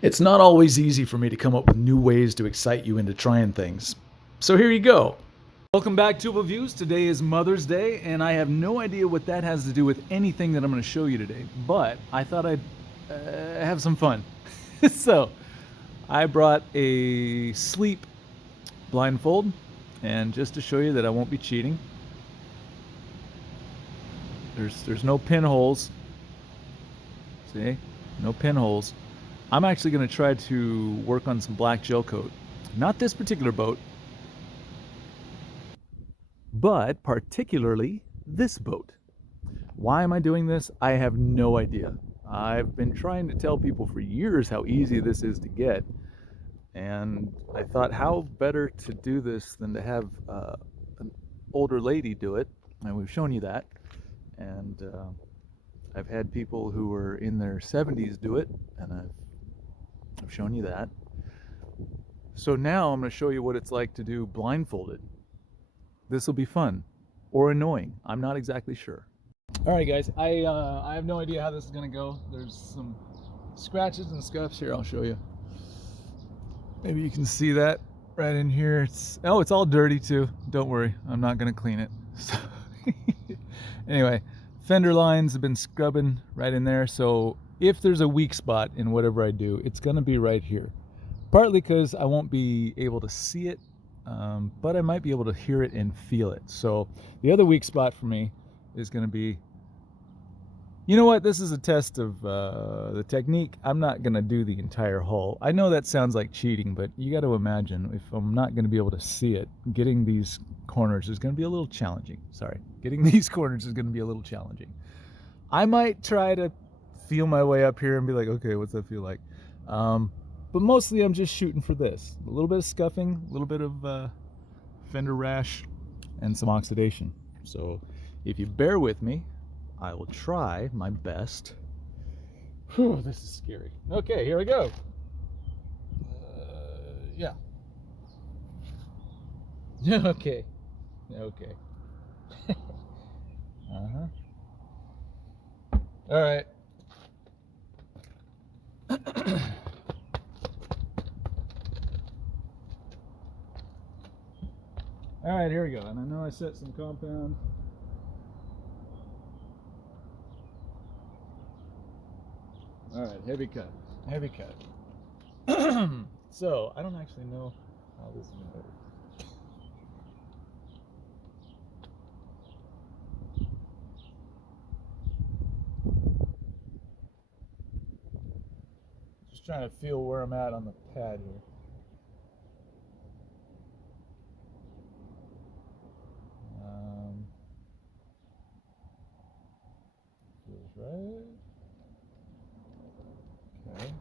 It's not always easy for me to come up with new ways to excite you into trying things. So here you go. Welcome back to Reviews. Today is Mother's Day, and I have no idea what that has to do with anything that I'm going to show you today, but I thought I'd have some fun. So I brought a sleep blindfold, and just to show you that I won't be cheating, there's no pinholes. See? No pinholes. I'm actually going to try to work on some black Gelcoat. Not this particular boat, but particularly this boat. Why am I doing this? I have no idea. I've been trying to tell people for years how easy this is to get, and I thought how better to do this than to have an older lady do it, and we've shown you that, and I've had people who were in their 70s do it, and I've shown you that. So now I'm going to show you what it's like to do blindfolded. This will be fun or annoying. I'm not exactly sure. All right, guys. I have no idea how this is going to go. There's some scratches and scuffs here. I'll show you. Maybe you can see that right in here. It's all dirty too. Don't worry. I'm not going to clean it. So anyway, fender lines have been scrubbing right in there. So if there's a weak spot in whatever I do, it's going to be right here. Partly because I won't be able to see it, but I might be able to hear it and feel it. So the other weak spot for me is going to be, you know what, this is a test of the technique. I'm not going to do the entire hull. I know that sounds like cheating, but you got to imagine if I'm not going to be able to see it, getting these corners is going to be a little challenging. Getting these corners is going to be a little challenging. I might try to feel my way up here and be like, okay, what's that feel like? But mostly I'm just shooting for this. A little bit of scuffing, a little bit of fender rash, and some oxidation. So if you bear with me, I will try my best. Whew, this is scary. Okay, here we go. Yeah. Okay. Okay. Uh-huh. All right. All right, here we go. And I know I set some compound. All right, heavy cut. Heavy cut. So, I don't actually know how this is going to work. Just trying to feel where I'm at on the pad here. Feels right. Okay.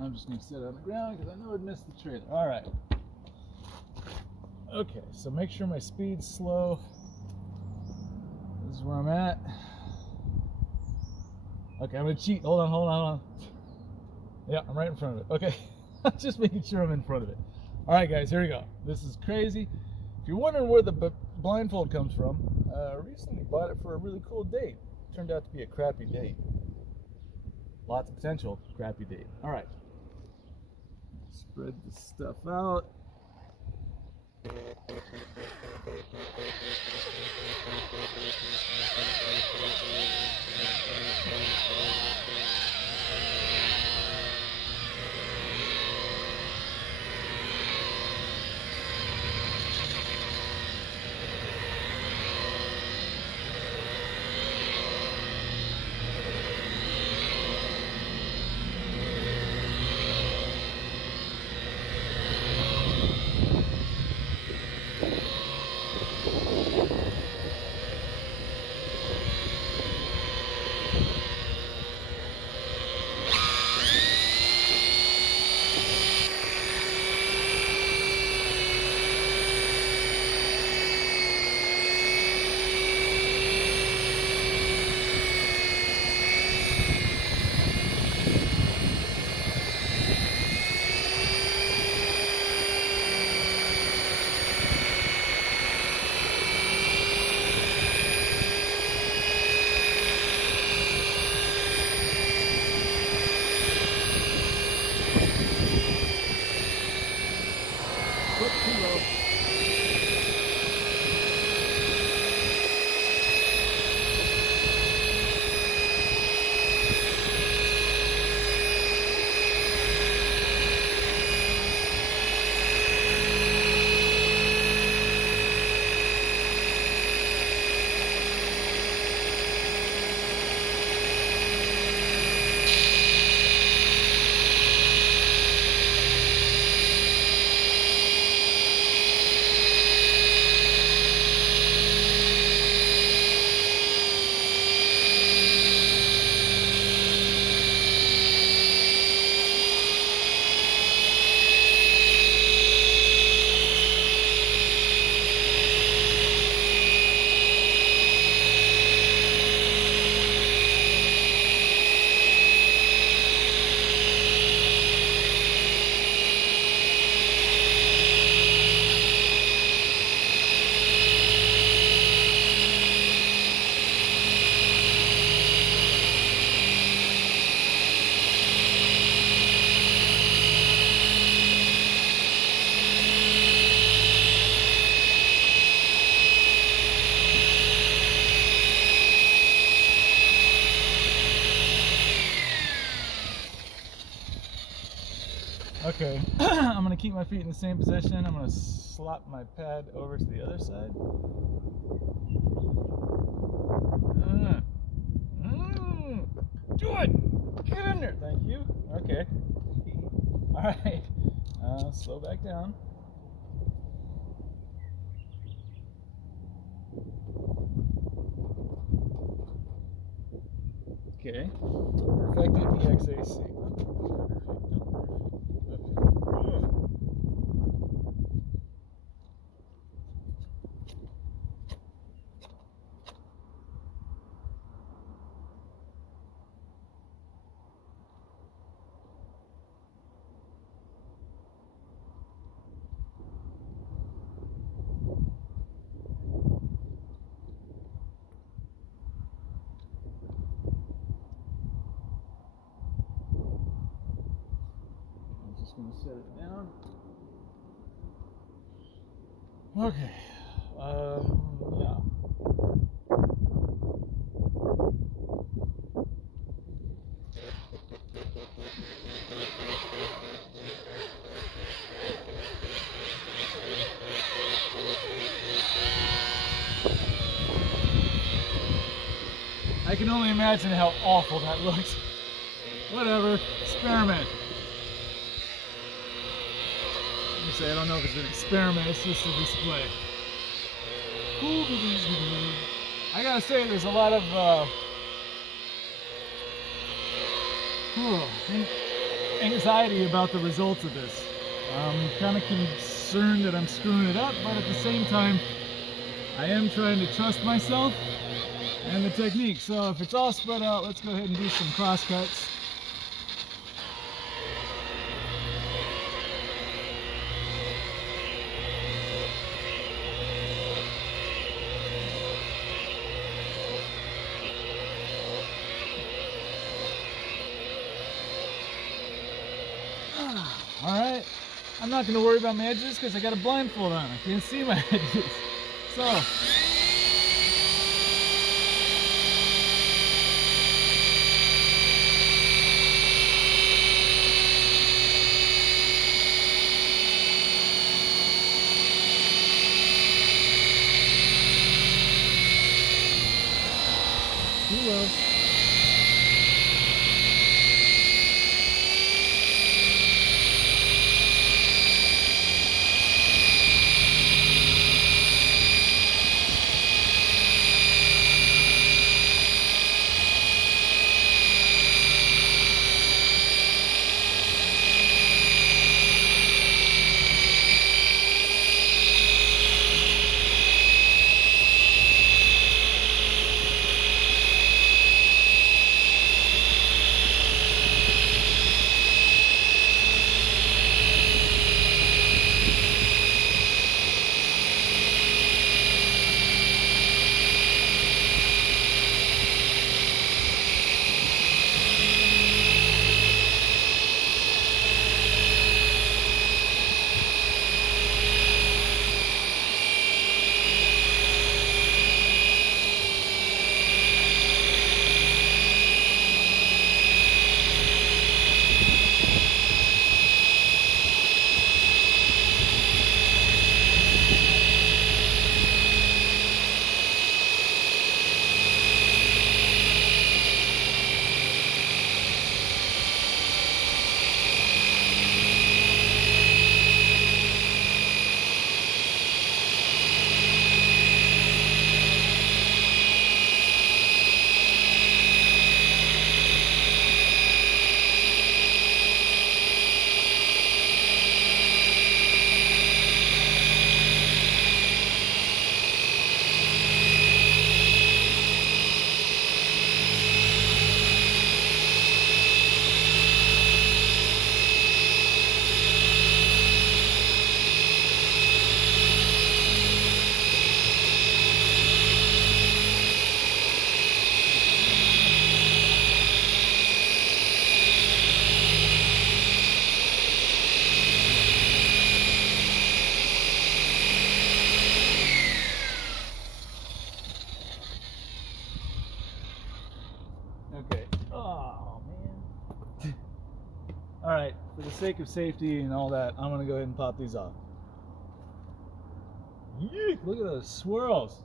I'm just going to sit on the ground because I know I'd miss the trailer. All right. Okay, so make sure my speed's slow. This is where I'm at. Okay, I'm going to cheat. Hold on. Yeah, I'm right in front of it. Okay. I'm just making sure I'm in front of it. All right, guys, here we go. This is crazy. If you're wondering where the blindfold comes from, I recently bought it for a really cool date. Turned out to be a crappy date. Lots of potential, crappy date. All right. Spread this stuff out. Okay, I'm gonna keep my feet in the same position. I'm gonna slap my pad over to the other side. Do it! Get in there, thank you. Okay. Alright, slow back down. Okay, perfected the XAC. Just gonna set it down. Okay. Yeah. I can only imagine how awful that looks. Whatever. Experiment. Let me say, I don't know if it's an experiment, it's just a display. I gotta say, there's a lot of anxiety about the results of this. I'm kind of concerned that I'm screwing it up, but at the same time, I am trying to trust myself and the technique. So if it's all spread out, let's go ahead and do some cross cuts. Alright, I'm not going to worry about my edges because I got a blindfold on. I can't see my edges. So, too low. Alright, for the sake of safety and all that, I'm gonna go ahead and pop these off. Yeek, look at those swirls.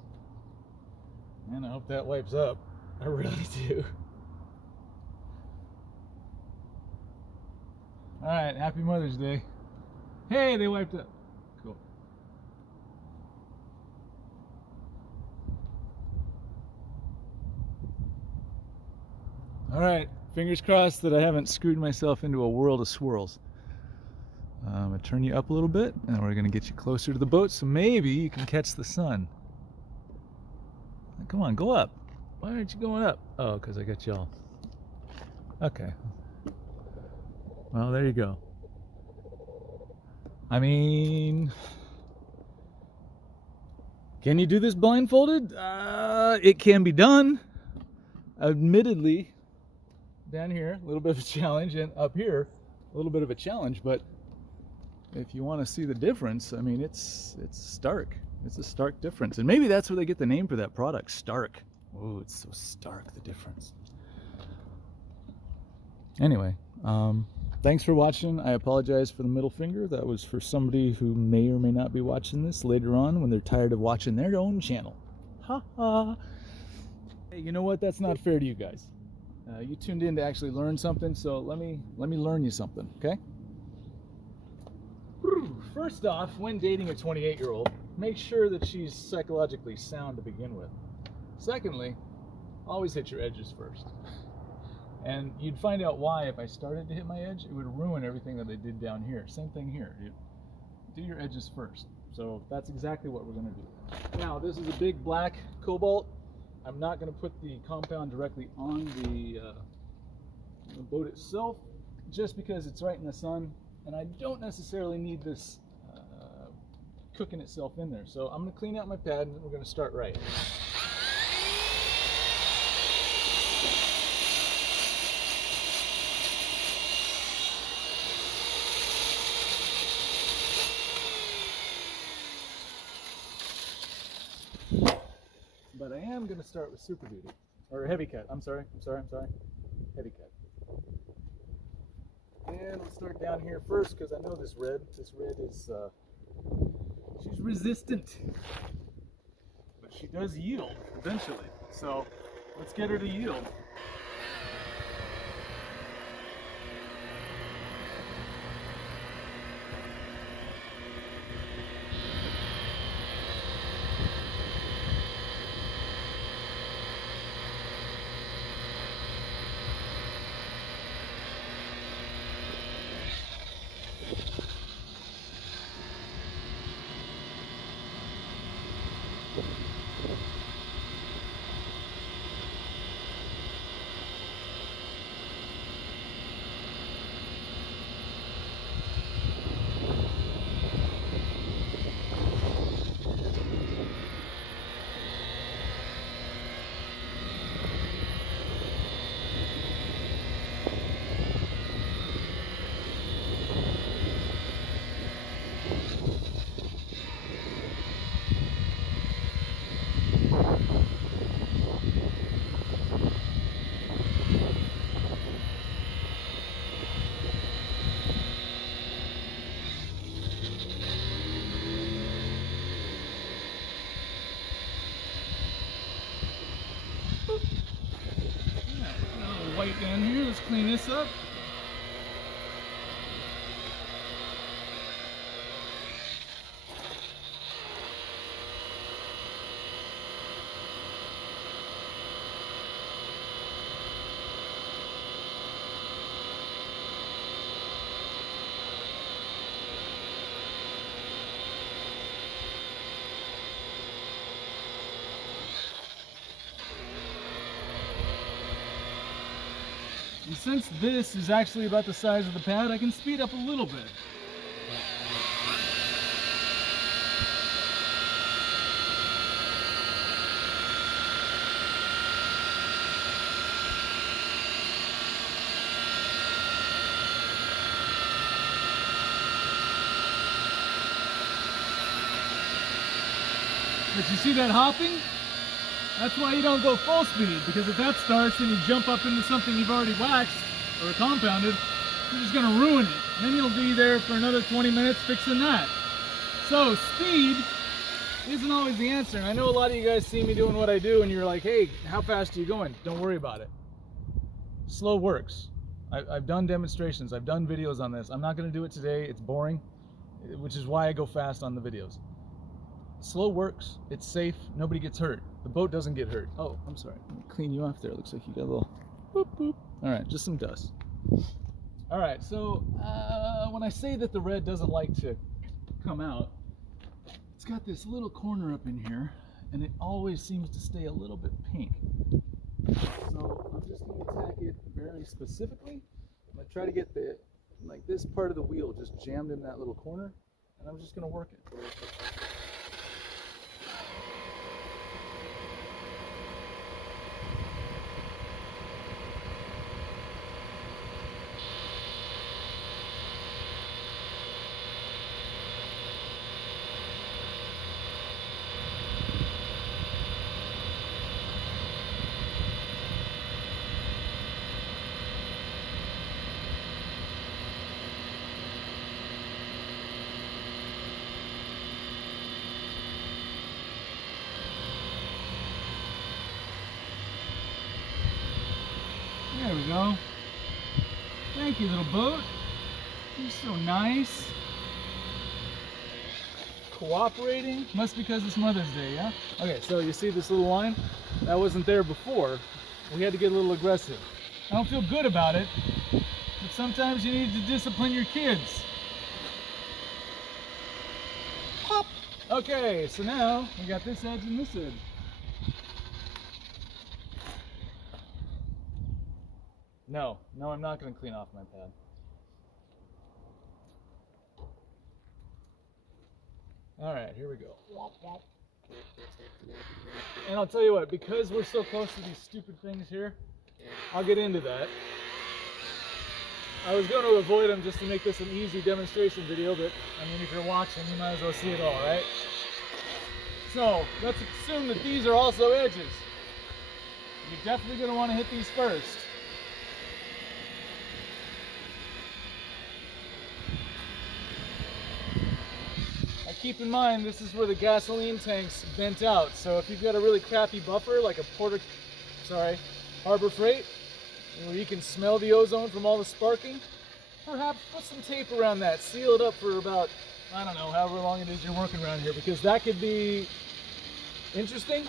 Man, I hope that wipes up. I really do. Alright, happy Mother's Day. Hey, they wiped up. Cool. Alright, fingers crossed that I haven't screwed myself into a world of swirls. I'm going to turn you up a little bit, and we're going to get you closer to the boat so maybe you can catch the sun. Come on, go up. Why aren't you going up? Oh, because I got you all. Okay. Well, there you go. I mean, can you do this blindfolded? It can be done. Admittedly, down here, a little bit of a challenge, and up here, a little bit of a challenge, but if you want to see the difference, I mean, it's stark. It's a stark difference. And maybe that's where they get the name for that product, stark. Oh, it's so stark, the difference. Anyway, thanks for watching. I apologize for the middle finger. That was for somebody who may or may not be watching this later on when they're tired of watching their own channel. Ha ha. Hey, you know what? That's not fair to you guys. You tuned in to actually learn something, so let me learn you something, okay? First off, when dating a 28-year-old, make sure that she's psychologically sound to begin with. Secondly, always hit your edges first. And you'd find out why if I started to hit my edge, it would ruin everything that I did down here. Same thing here. Do your edges first. So that's exactly what we're going to do. Now, this is a big black Cobalt. I'm not going to put the compound directly on the boat itself, just because it's right in the sun, and I don't necessarily need this cooking itself in there. So I'm going to clean out my pad, and we're going to start right. But I am going to start with super duty, or heavy cut. I'm sorry. Heavy cut. And we'll start down here first because I know this red is, she's resistant. But she does yield eventually. So let's get her to yield. White down here, let's clean this up. And since this is actually about the size of the pad, I can speed up a little bit. But you see that hopping? That's why you don't go full speed, because if that starts and you jump up into something you've already waxed or compounded, you're just gonna ruin it. Then you'll be there for another 20 minutes fixing that. So speed isn't always the answer. And I know a lot of you guys see me doing what I do and you're like, hey, how fast are you going? Don't worry about it. Slow works. I've done demonstrations, I've done videos on this. I'm not gonna do it today, it's boring, which is why I go fast on the videos. Slow works, it's safe, nobody gets hurt. The boat doesn't get hurt. Oh, I'm sorry, let me clean you off there. Looks like you got a little boop boop. All right, just some dust. All right, so when I say that the red doesn't like to come out, it's got this little corner up in here, and it always seems to stay a little bit pink. So I'm just going to attack it very specifically. I'm going to try to get this part of the wheel just jammed in that little corner, and I'm just going to work it. There we go. Thank you, little boat. You're so nice. Cooperating. Must be because it's Mother's Day, yeah? Okay, so you see this little line? That wasn't there before. We had to get a little aggressive. I don't feel good about it, but sometimes you need to discipline your kids. Pop. Okay, so now we got this edge and this edge. No, I'm not going to clean off my pad. All right, here we go. And I'll tell you what, because we're so close to these stupid things here, I'll get into that. I was going to avoid them just to make this an easy demonstration video, but I mean, if you're watching, you might as well see it all, right? So let's assume that these are also edges. You're definitely going to want to hit these first. Keep in mind, this is where the gasoline tanks vent out. So if you've got a really crappy buffer, like a Harbor Freight, where you can smell the ozone from all the sparking, perhaps put some tape around that. Seal it up for about, I don't know, however long it is you're working around here, because that could be interesting.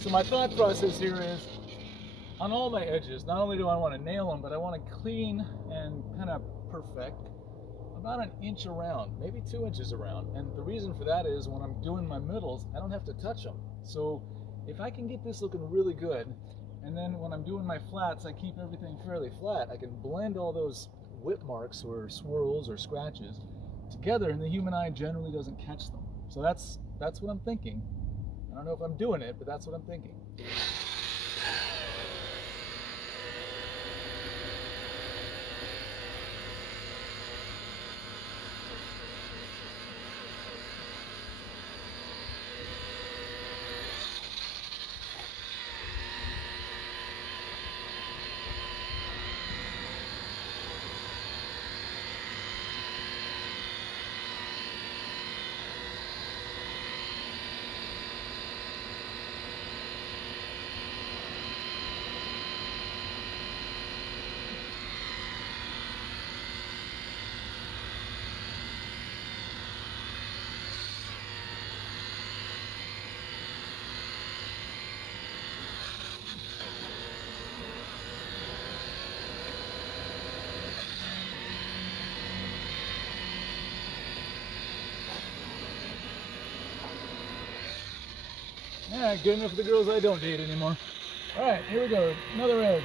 So my thought process here is, on all my edges, not only do I want to nail them, but I want to clean and kind of perfect about an inch around, maybe 2 inches around. And the reason for that is when I'm doing my middles, I don't have to touch them. So if I can get this looking really good, and then when I'm doing my flats, I keep everything fairly flat, I can blend all those whip marks or swirls or scratches together, and the human eye generally doesn't catch them. So that's what I'm thinking. I don't know if I'm doing it, but that's what I'm thinking. Yeah, good enough for the girls I don't date anymore. All right, here we go. Another edge.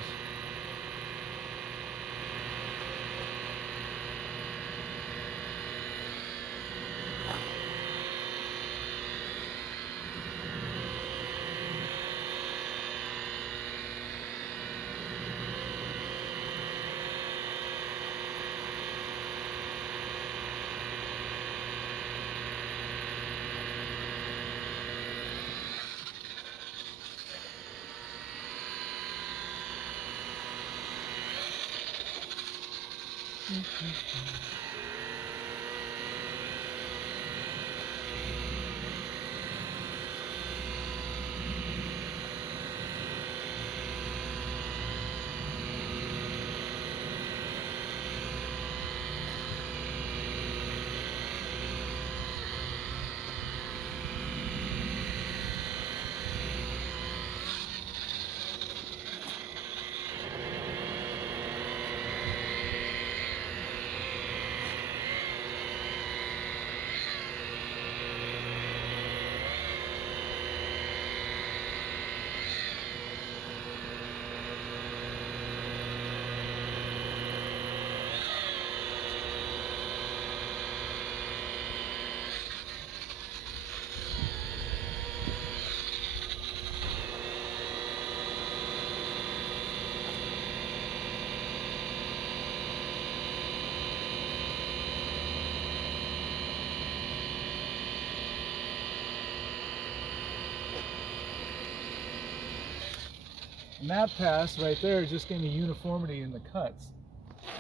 And that pass right there just gave me uniformity in the cuts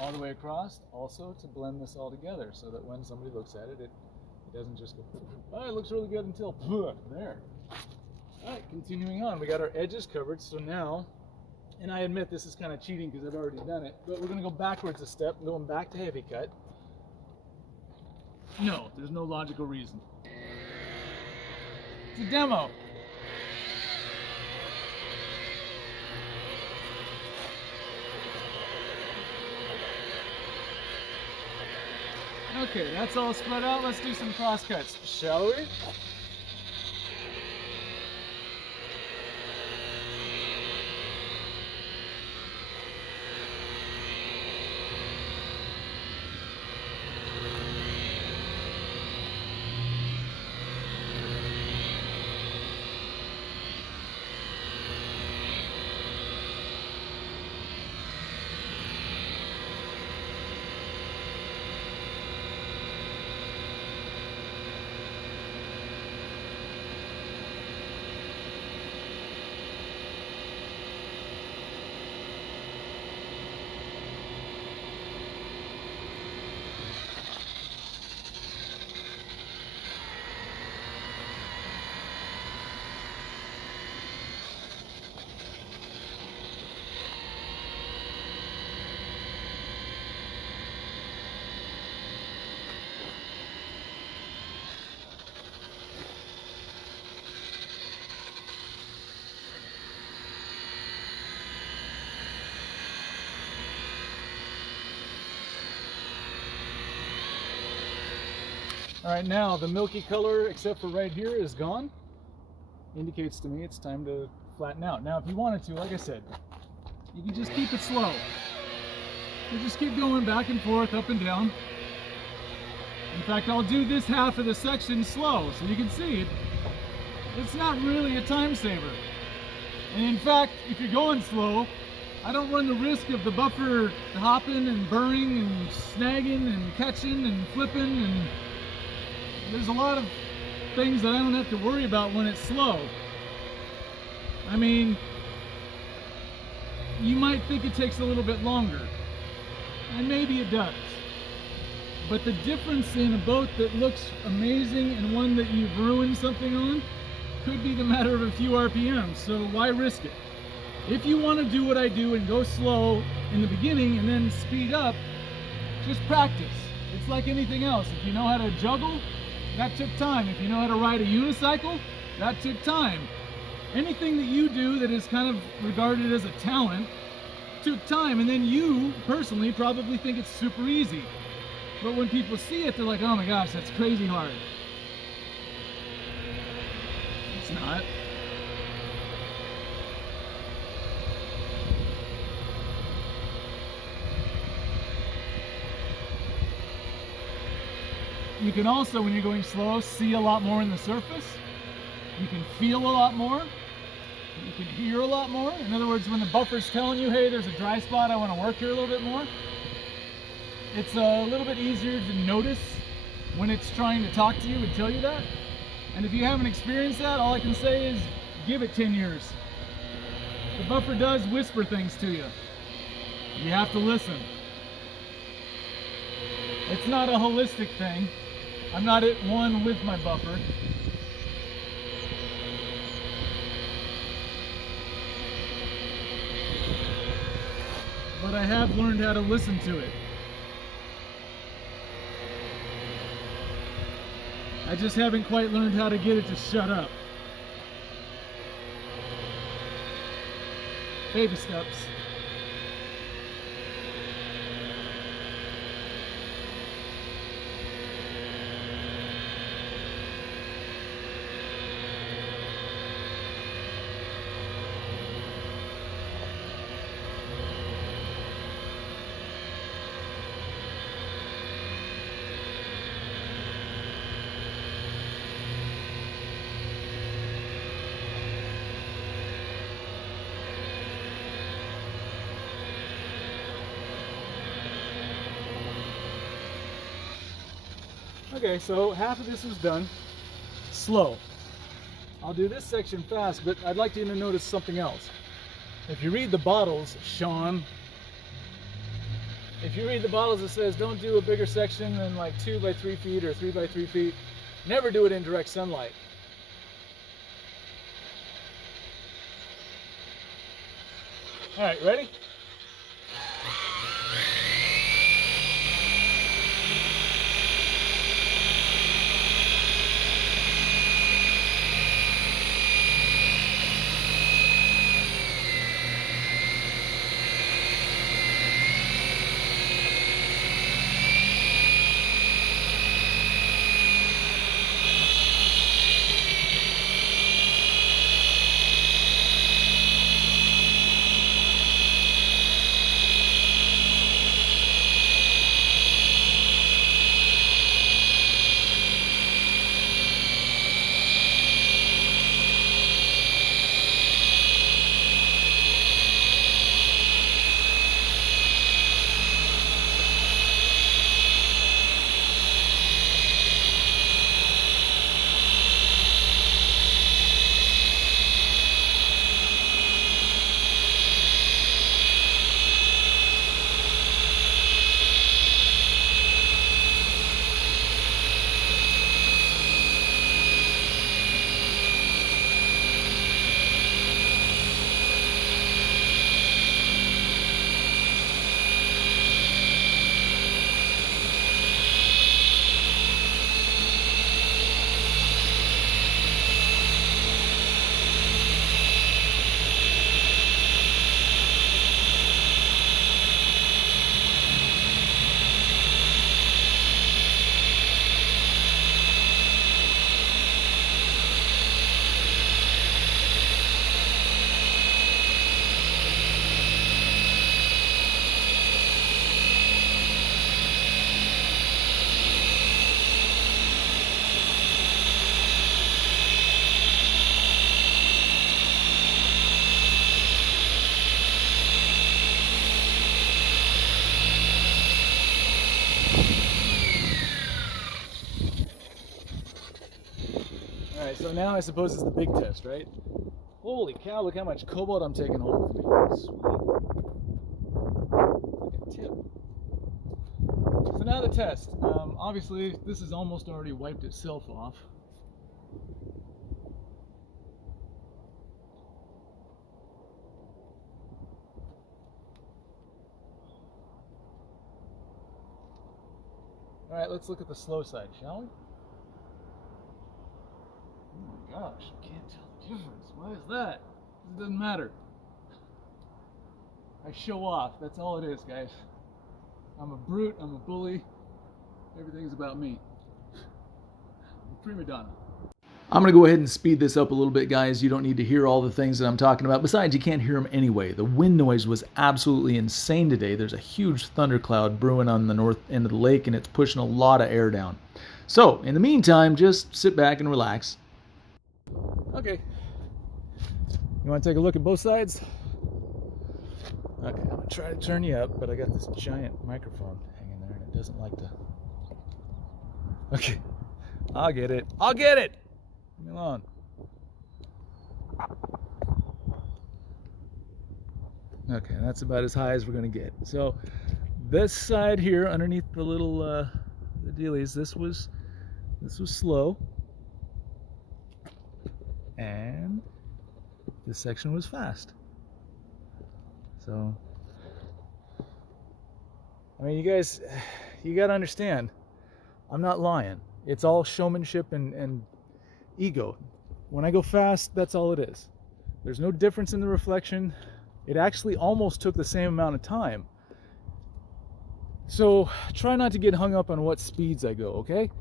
all the way across, also to blend this all together so that when somebody looks at it, it doesn't just go, oh, it looks really good until there. All right, continuing on, we got our edges covered, so now, and I admit this is kind of cheating because I've already done it, but we're going to go backwards a step, going back to heavy cut. No, there's no logical reason. It's a demo. Okay, that's all spread out. Let's do some cross cuts, shall we? All right, now the milky color, except for right here, is gone. Indicates to me it's time to flatten out. Now, if you wanted to, like I said, you can just keep it slow. You just keep going back and forth, up and down. In fact, I'll do this half of the section slow, so you can see it. It's not really a time saver. And in fact, if you're going slow, I don't run the risk of the buffer hopping and burring and snagging and catching and flipping, and there's a lot of things that I don't have to worry about when it's slow. I mean, you might think it takes a little bit longer, and maybe it does. But the difference in a boat that looks amazing and one that you've ruined something on could be the matter of a few RPMs, so why risk it? If you want to do what I do and go slow in the beginning and then speed up, just practice. It's like anything else. If you know how to juggle, that took time. If you know how to ride a unicycle, that took time. Anything that you do that is kind of regarded as a talent took time, and then you personally probably think it's super easy. But when people see it, they're like, oh my gosh, that's crazy hard. It's not. You can also, when you're going slow, see a lot more in the surface. You can feel a lot more. You can hear a lot more. In other words, when the buffer's telling you, hey, there's a dry spot, I want to work here a little bit more, it's a little bit easier to notice when it's trying to talk to you and tell you that. And if you haven't experienced that, all I can say is give it 10 years. The buffer does whisper things to you. You have to listen. It's not a holistic thing. I'm not at one with my buffer. But I have learned how to listen to it. I just haven't quite learned how to get it to shut up. Baby steps. Okay, so half of this was done slow. I'll do this section fast, but I'd like you to notice something else. If you read the bottles, Sean, if you read the bottles, it says don't do a bigger section than like 2 by 3 feet or 3 by 3 feet. Never do it in direct sunlight. All right, ready? Alright, so now I suppose it's the big test, right? Holy cow, look how much cobalt I'm taking home with me. Sweet. Like a tip. So now the test. Obviously, this has almost already wiped itself off. Alright, let's look at the slow side, shall we? Oh my gosh, I can't tell the difference. Why is that? It doesn't matter. I show off. That's all it is, guys. I'm a brute. I'm a bully. Everything's about me. I'm a prima donna. I'm going to go ahead and speed this up a little bit, guys. You don't need to hear all the things that I'm talking about. Besides, you can't hear them anyway. The wind noise was absolutely insane today. There's a huge thundercloud brewing on the north end of the lake, and it's pushing a lot of air down. So, in the meantime, just sit back and relax. Okay. You want to take a look at both sides? Okay, I'm going to try to turn you up, but I got this giant microphone hanging there and it doesn't like to. Okay. I'll get it. I'll get it! Leave me alone. Okay, that's about as high as we're going to get. So, this side here, underneath the little the dealies, this was slow, and this section was fast. So, I mean, you guys, you got to understand, I'm not lying. It's all showmanship and ego. When I go fast, that's all it is. There's no difference in the reflection. It actually almost took the same amount of time. So try not to get hung up on what speeds I go, okay?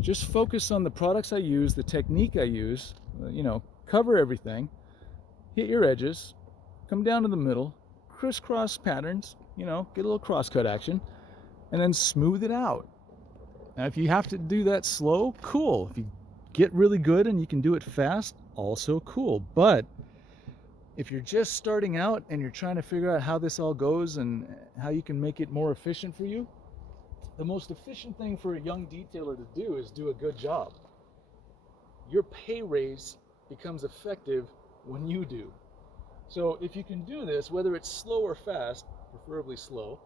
Just focus on the products I use, the technique I use, cover everything, hit your edges, come down to the middle, crisscross patterns, get a little crosscut action, and then smooth it out. Now, if you have to do that slow, cool. If you get really good and you can do it fast, also cool. But if you're just starting out and you're trying to figure out how this all goes and how you can make it more efficient for you, the most efficient thing for a young detailer to do is do a good job. Your pay raise becomes effective when you do. So if you can do this, whether it's slow or fast, preferably slow,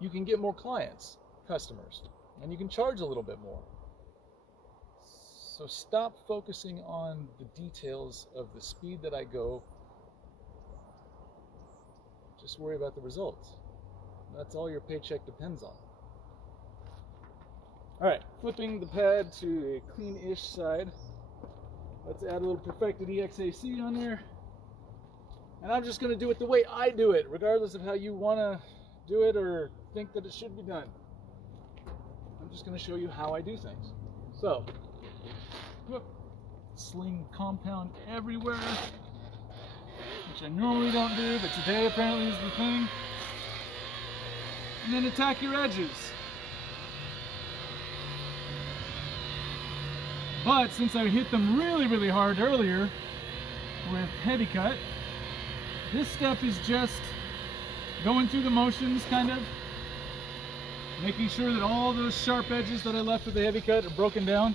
you can get more clients, customers, and you can charge a little bit more. So stop focusing on the details of the speed that I go. Just worry about the results. That's all your paycheck depends on. All right, flipping the pad to a clean-ish side. Let's add a little perfected EXAC on there. And I'm just gonna do it the way I do it, regardless of how you wanna do it or think that it should be done. I'm just gonna show you how I do things. So, sling compound everywhere, which I normally don't do, but today apparently is the thing. And then attack your edges. But since I hit them really, really hard earlier with heavy cut, this step is just going through the motions, kind of making sure that all those sharp edges that I left with the heavy cut are broken down.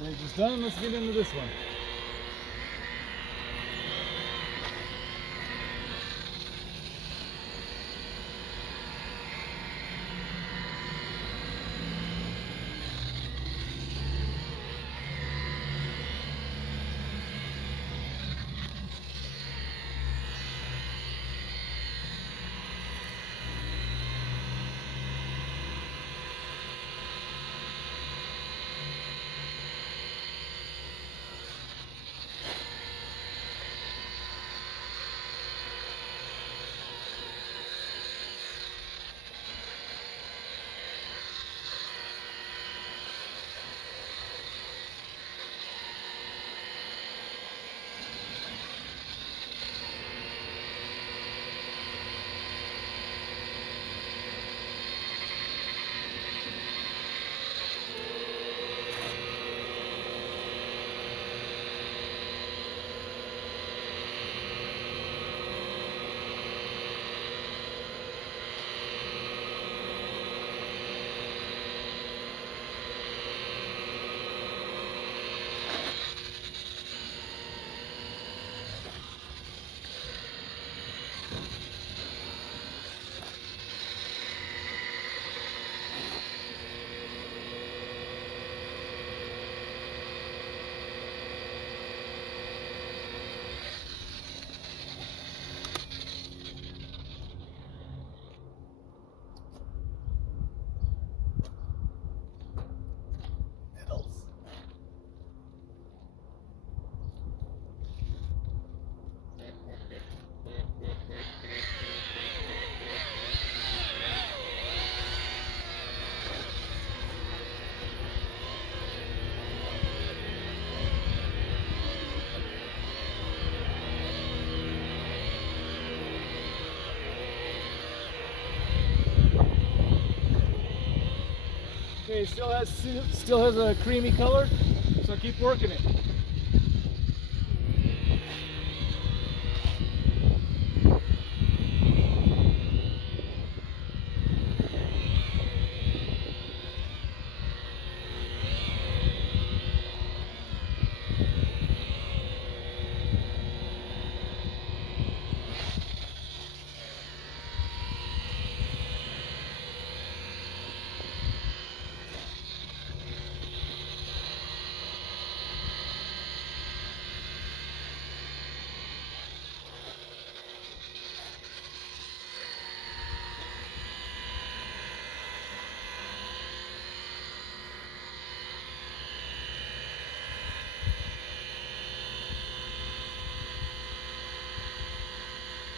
That edge is done. Let's get into this one. Okay, still has a creamy color, so keep working it.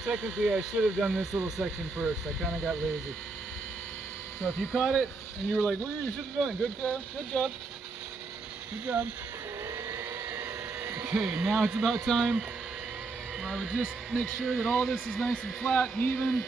Technically, I should have done this little section first. I kind of got lazy. So if you caught it and you were like, well, you should have done it. Good job. Good job. Okay, now it's about time where I would just make sure that all this is nice and flat and even.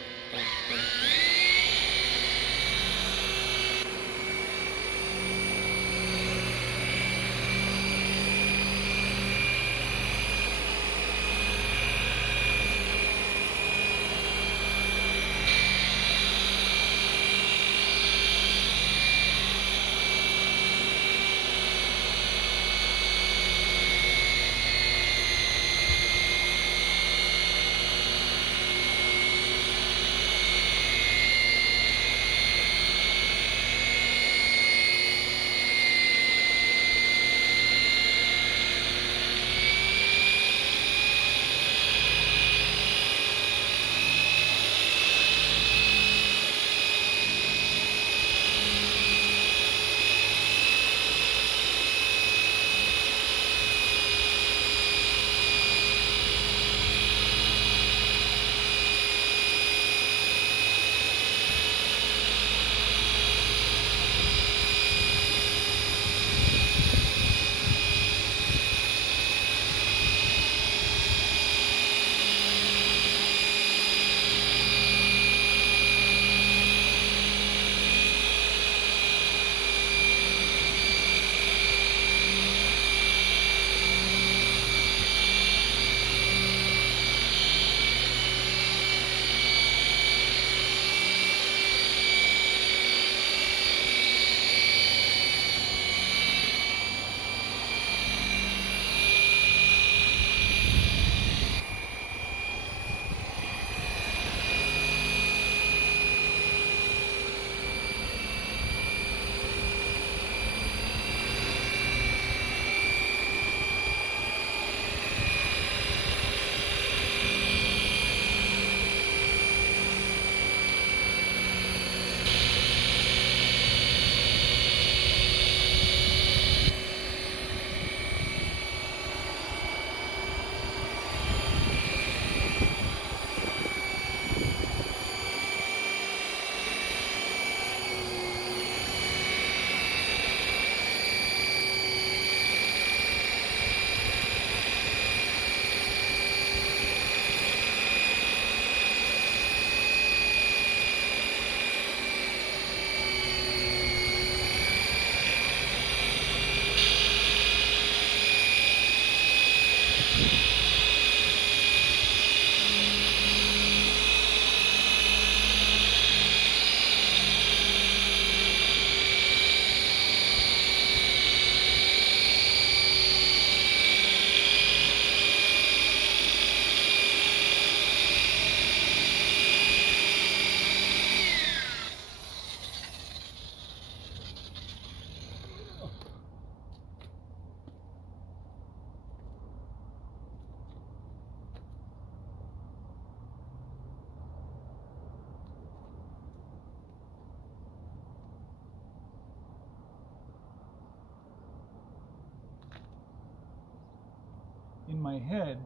In my head,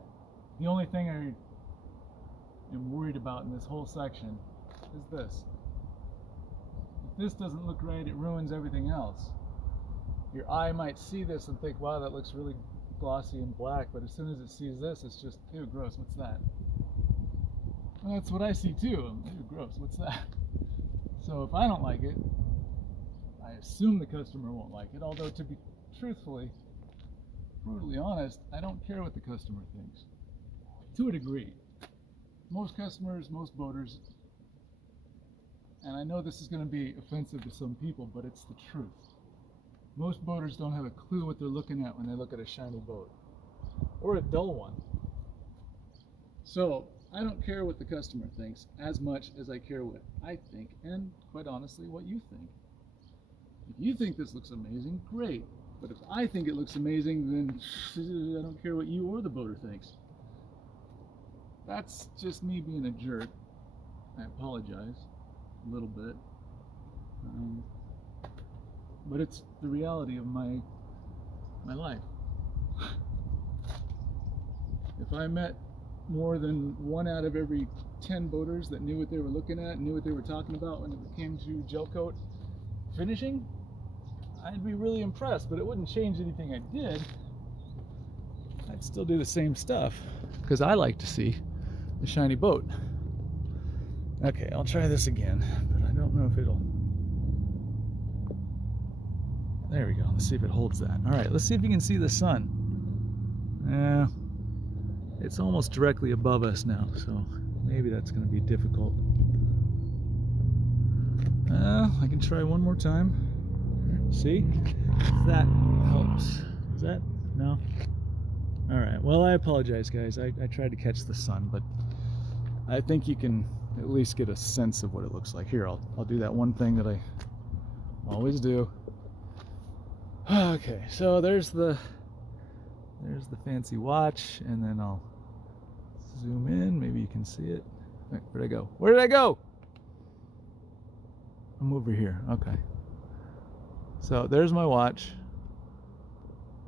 the only thing I am worried about in this whole section is this. If this doesn't look right, it ruins everything else. Your eye might see this and think, wow, that looks really glossy and black, but as soon as it sees this, it's just, ew, gross, what's that? And that's what I see too. Ew, gross, what's that? So if I don't like it, I assume the customer won't like it, although to be brutally honest, I don't care what the customer thinks. To a degree. Most customers, most boaters, and I know this is going to be offensive to some people, but it's the truth. Most boaters don't have a clue what they're looking at when they look at a shiny boat, or a dull one. So, I don't care what the customer thinks as much as I care what I think, and quite honestly, what you think. If you think this looks amazing, great. But if I think it looks amazing, then I don't care what you or the boater thinks. That's just me being a jerk. I apologize a little bit. But it's the reality of my life. If I met more than 1 out of every 10 boaters that knew what they were looking at, knew what they were talking about when it came to Gelcoat finishing, I'd be really impressed, but it wouldn't change anything I did. I'd still do the same stuff because I like to see a shiny boat. Okay, I'll try this again, but I don't know if it'll... There we go. Let's see if it holds that. All right, let's see if you can see the sun. Yeah, it's almost directly above us now, so maybe that's going to be difficult. I can try one more time. See? If that helps. Is that? No? Alright, well, I apologize, guys. I tried to catch the sun, but I think you can at least get a sense of what it looks like. Here, I'll do that one thing that I always do. Okay, so there's the fancy watch, and then I'll zoom in. Maybe you can see it. Wait, where'd I go? Where did I go? I'm over here. Okay. So there's my watch.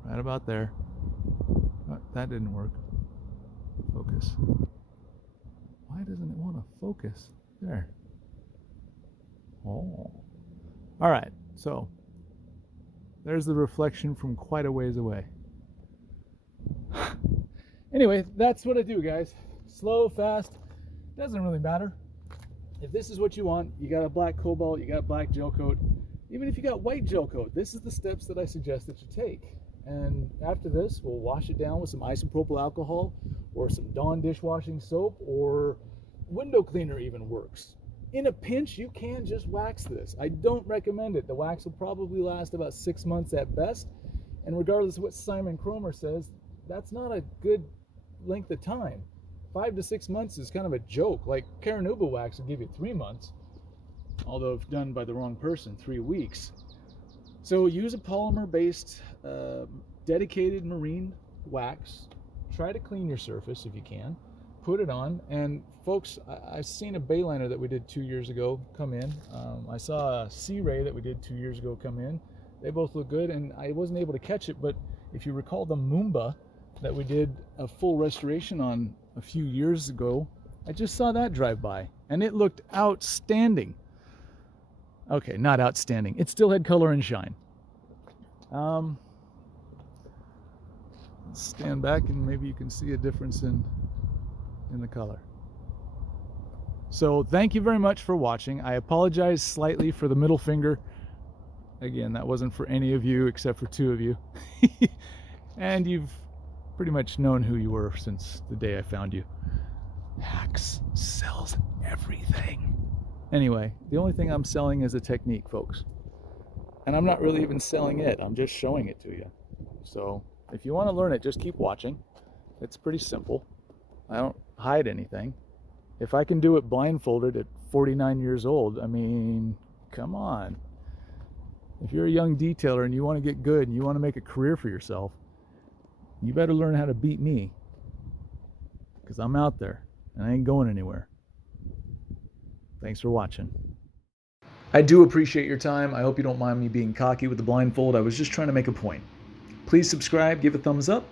Right about there. Oh, that didn't work. Focus. Why doesn't it want to focus? There. Oh. All right. So there's the reflection from quite a ways away. Anyway, that's what I do, guys. Slow, fast, doesn't really matter. If this is what you want, you got a black Cobalt, you got black Gelcoat, even if you got white Gelcoat, this is the steps that I suggest that you take. And after this, we'll wash it down with some isopropyl alcohol or some Dawn dishwashing soap, or window cleaner even works. In a pinch, you can just wax this. I don't recommend it. The wax will probably last about 6 months at best. And regardless of what Simon Cromer says, that's not a good length of time. 5 to 6 months is kind of a joke. Like Caranuba wax will give you 3 months, although if done by the wrong person, 3 weeks. So use a polymer-based, dedicated marine wax. Try to clean your surface if you can. Put it on. And folks, I've seen a Bayliner that we did 2 years ago come in. I saw a Sea Ray that we did 2 years ago come in. They both look good, and I wasn't able to catch it, but if you recall the Moomba that we did a full restoration on a few years ago, I just saw that drive by, and it looked outstanding. Okay, not outstanding. It still had color and shine. Let's stand back and maybe you can see a difference in the color. So thank you very much for watching. I apologize slightly for the middle finger. Again, that wasn't for any of you except for 2 of you. And you've pretty much known who you were since the day I found you. Hacks sells everything. Anyway, the only thing I'm selling is a technique, folks. And I'm not really even selling it. I'm just showing it to you. So if you want to learn it, just keep watching. It's pretty simple. I don't hide anything. If I can do it blindfolded at 49 years old, I mean, come on. If you're a young detailer and you want to get good and you want to make a career for yourself, you better learn how to beat me. Because I'm out there and I ain't going anywhere. Thanks for watching. I do appreciate your time. I hope you don't mind me being cocky with the blindfold. I was just trying to make a point. Please subscribe, give a thumbs up,